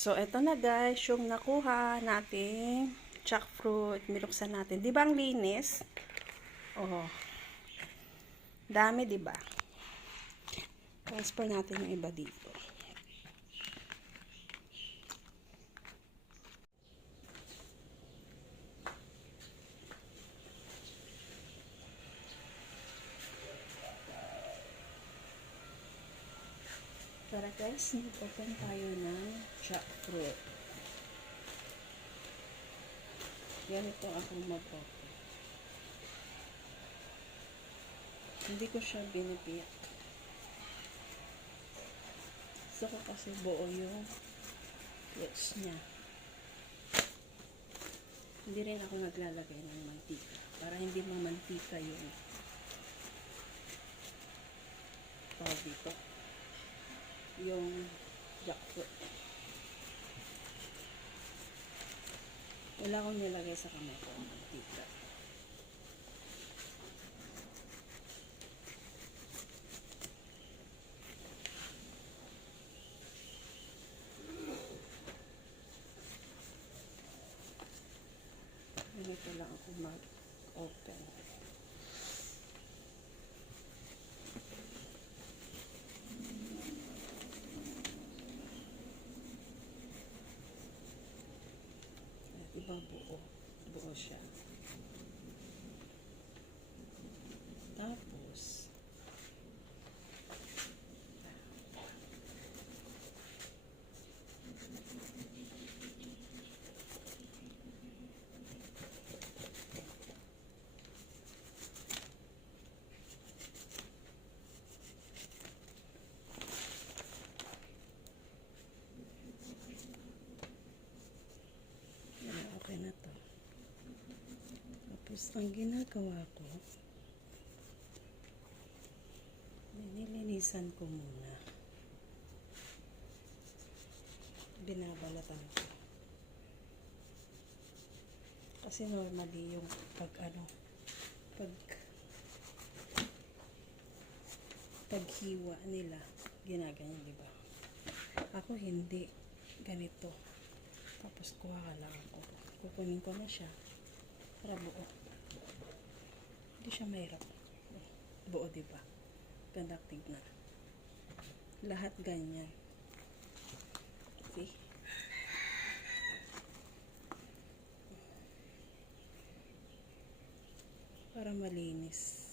So, eto na guys, yung nakuha nating jackfruit. Niluksan natin. Di ba ang linis? Oh, dami, di ba? Transfer natin yung iba dito. Tara guys, nag-open tayo ng jackfruit. Ganito akong mag-open. Hindi ko siya binipiyak. Gusto ko kasi buo yung fruits niya. Hindi rin ako naglalagay ng mantika. Para hindi mamantika yung tawag dito. Yung jackfruit. Wala akong nilagay sa kamay ko ang mantika. Ganito lang ako mag-open. Diba buo siya. Tapos okay na to. Tapos ang ginagawa ko, nilinisan ko muna. Binabalatan ko. Kasi normally yung paghiwa nila, ginaganyan, di ba? Ako hindi. Ganito. Tapos kuha ka lang ako. Kukunin ko na siya para buo. Hindi siya mahirap. Buo, di ba? Ganda tignan. Lahat ganyan. See? Para malinis.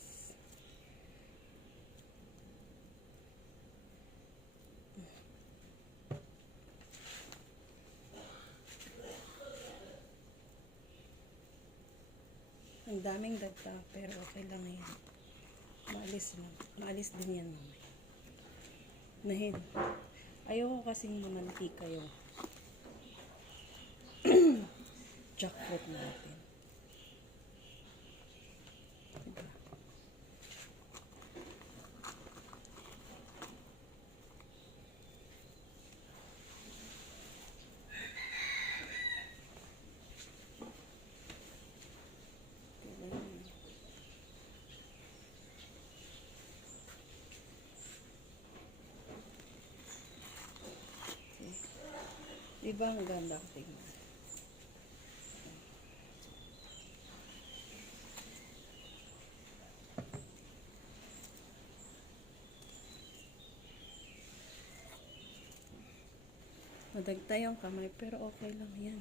Ang daming dagta, pero okay lang yan. Maalis din yan mamaya. Nahin. Ayoko kasing mamantika yung jackfruit natin. Diba? Diba ang ganda ko tingnan? Madagta yung kamay pero okay lang yan.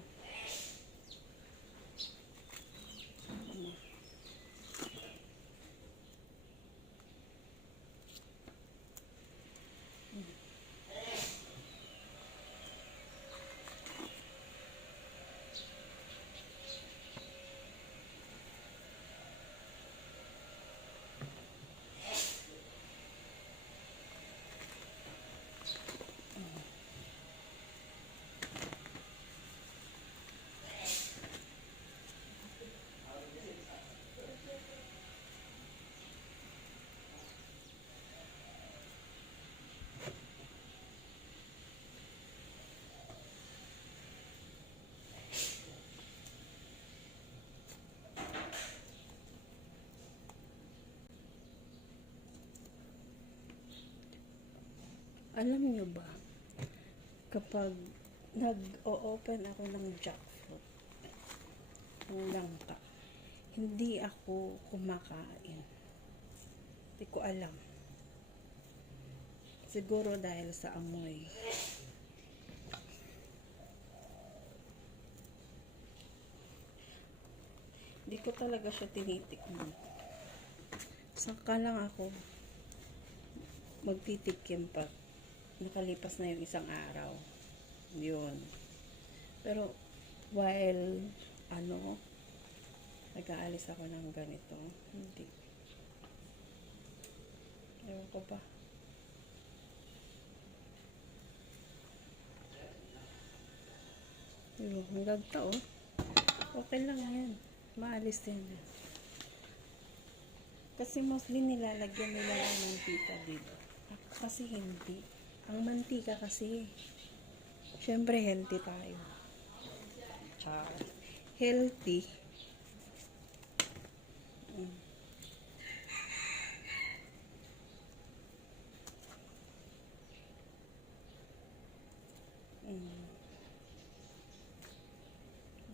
Alam nyo ba, kapag nag-o-open ako ng jackfruit. Ng langka. Hindi ako kumakain. Hindi ko alam. Siguro dahil sa amoy. Hindi ko talaga siya tinitikman. Saka lang ako magtitikim pag nakalipas na yung isang araw. Yun. Pero while nag-aalis ako ng ganito, hindi. Ewan ko ba. Yun, hanggang tao. Okay lang yan. Maalis yan. Kasi mostly nilalagyan nila ng mantika dito. Ako kasi hindi. Ang mantika kasi, syempre healthy tayo. Char. Healthy.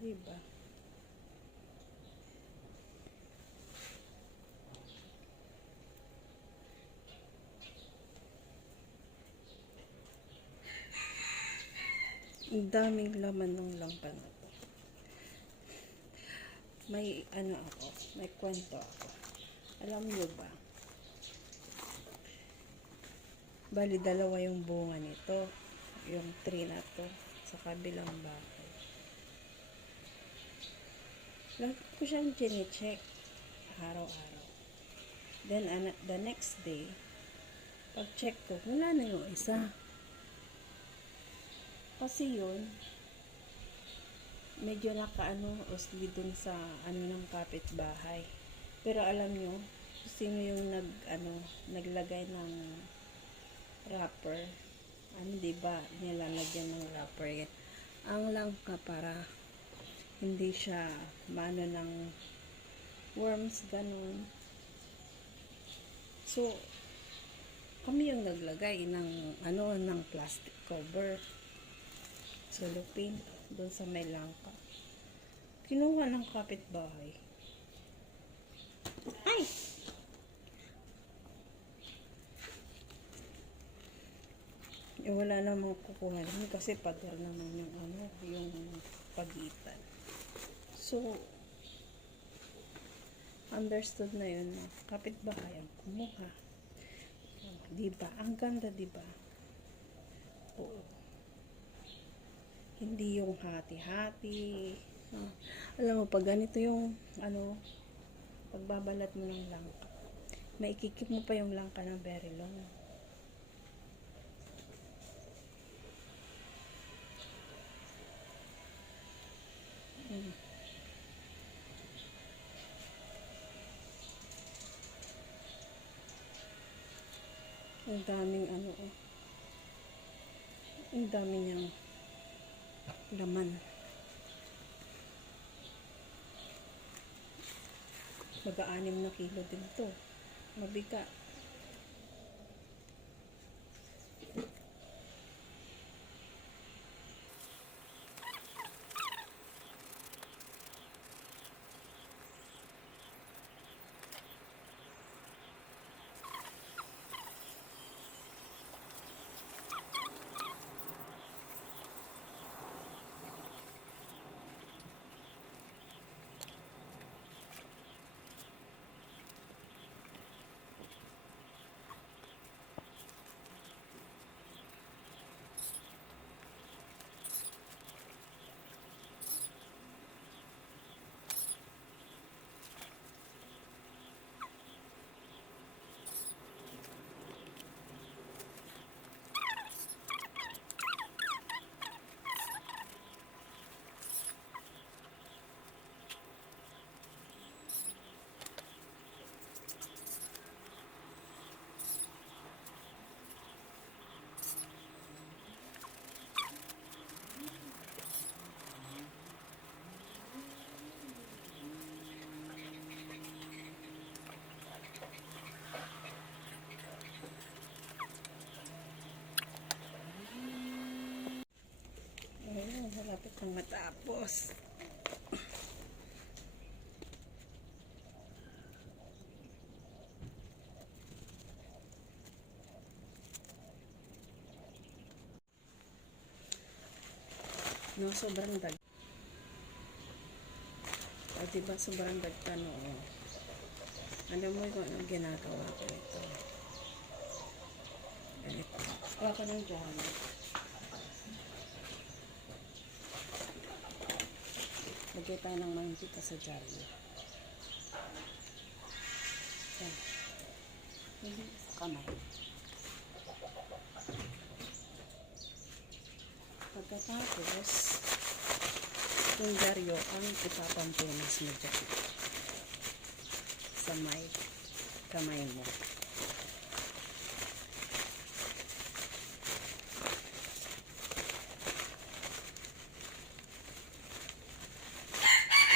Diba? Ang daming laman ng lampan na to. May may kwento ako. Alam niyo ba? Bali, dalawa yung bunga nito. Yung tree na to. Sa kabilang bahay. Lagi ko siyang chine-check. Araw-araw. Then, the next day, pag-check ko, wala na yung isa. Kasi yun, medyo usli dun sa ng kapitbahay. Pero alam nyo, sino yung naglagay ng wrapper? Diba, nilalagyan ng wrapper yan. Ang langka para hindi siya maano ng worms, ganun. So, kami yung naglagay ng plastic cover. Cellophane doon sa may langka. Kinuha ng kapitbahay. Ay! Wala namang kukuha naman kasi pader naman yung pagitan. So, understood na yun na kapitbahay ang kumuha. Diba? Ang ganda, diba? Oo. Hindi yung hati-hati. Alam mo, pag ganito yung pagbabalat mo ng langka, maikikip mo pa yung langka ng very long. Ang daming ang dami niyang laman. Mag-6 na kilo din to. Mabigat. Ang matapos. No, sobrang dag. O, diba, sobrang dagta noon. Alam mo kung anong ginagawa ko ito. Ganito. Kuha ko ng dyan. Lagay tayo ng mantika sa jar. Yan. Hindi sa kamay. Pagkatapos, yung jaryo ang ipapampunas mo dyan sa may kamay mo.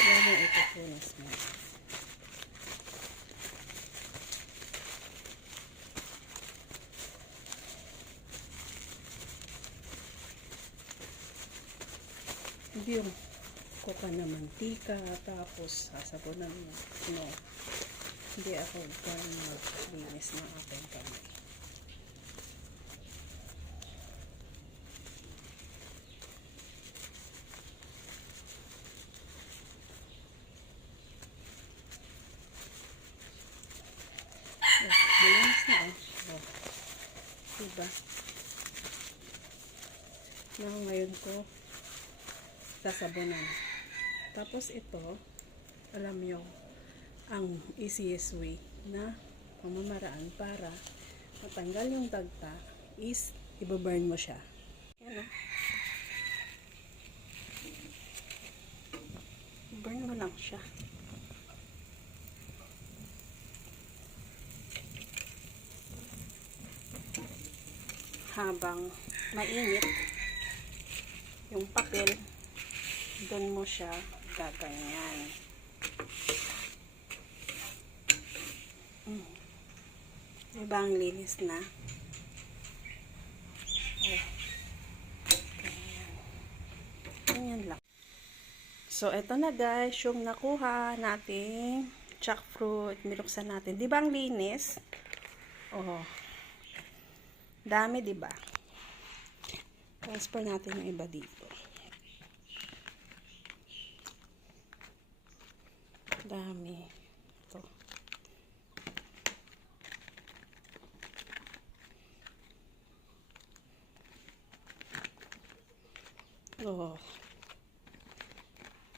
Yan yung ipapunas mo. Hindi yung kuka na mantika, tapos sasabunan mo. No. Hindi ako ganun maglinis ng aking kamay. Malinis na oh. Diba? Ngayon ko sasabunan. Tapos ito, alam nyo, ang easiest way na pamamaraan para matanggal yung dagta is ibaburn mo siya. Yan o. Burn mo lang siya. Habang mainit yung papel, doon mo siya gaganyan. Diba ang linis na? Oh. Ganyan lang. So, eto na guys, yung nakuha nating jackfruit. Niluksan natin. Diba ang linis? Oh. Dami, diba? Transfer natin yung iba dito. Dami. Ito. Oh.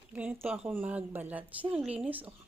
Ganito ako magbalat. Siya ang linis, oh.